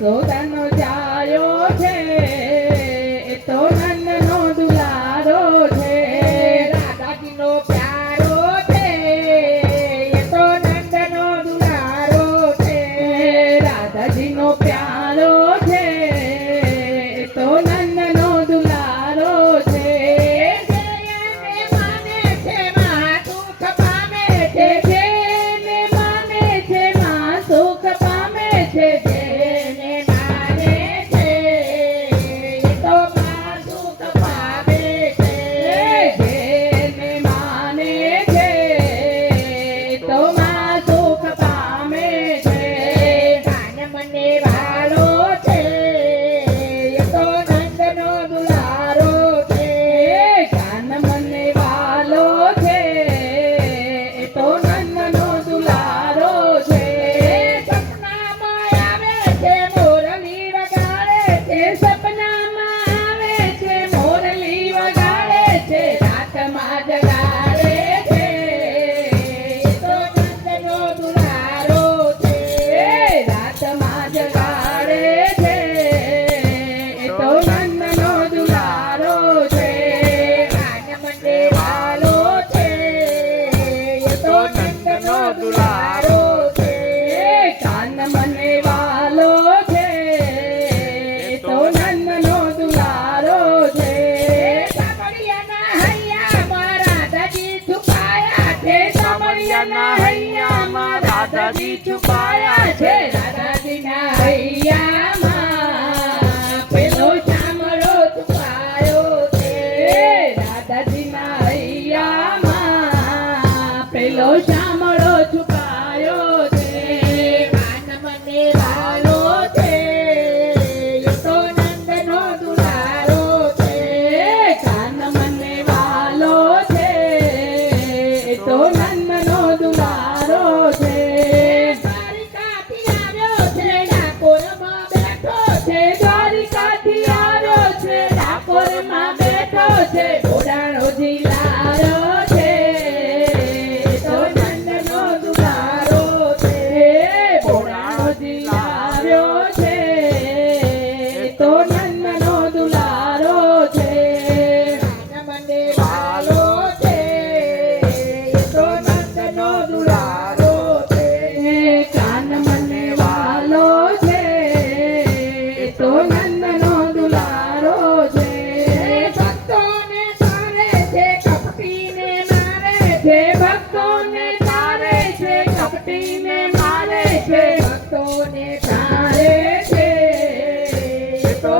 યશોદાનો જાયો છે એ તો નંદનો દુલારો છે રાધાજીનો પ્યારો છે એ તો નંદનો દુલારો છે રાધાજીનો પ્યારો છે એ તો નંદનો દુલારો છે જેને માને છે માં સુખ પામે છે જેને માને છે માં સુખ પામે છે જેને માને છે એ તો માં સુખ પામે છે જેને માને છે એ તો માં સુખ પામે છે કાન મને વાલો છે એ તો નંદનો દુલારો છે કાન મને વાલો છે એ તો નંદનો દુલારો છે સપનામાં આવે છે મોરલી વગાડે છે સપનામાં આવે છે મોરલી વગાડે છે રાતમાં જગાડે છે એ તો નંદનો દુલારો છે રાતમાં જગાડે છે એ તો નંદનો દુલારો છે કાન મને વાલો છે એ તો નંદનો દુલારો છે કાન મને વાલો છે એ તો નંદનો દુલારો છે સામળિયાના હૈયામાં રાધાજી છુપાયા છે સામળિયાના હૈયામાં રાધાજી છુપાયા છે રાધાજીના હૈયામાં પેલો શામળો છુપાયો છે રાધાજીના હૈયામાં પેલો શામળો છુપાયો છે કાન મને વાલો છે એ તો નંદનો દુલારો છે કાન મને વાલો છે એ તો નંદનો દુલારો છે દ્વારિકાથી આવ્યો છે ડાકોરમાં બેઠો છે દ્વારિકાથી આવ્યો છે ડાકોરમાં બેઠો છે ઘોડાનો જિલ્લારો છે એ તો નંદનો દુલારો છે ઘોડાનો જિલ્લારો છે એ તો નંદનો દુલારો છે કાન મને વાલો છે એ તો નંદનો દુલારો છે કાન મને વાલો છે એ તો નંદનો દુલારો છે ભક્તોને તારે છે કપટીને મારે છે ભક્તોને તારે છે કપટીને મારે છે ભક્તોને તારે છે એ તો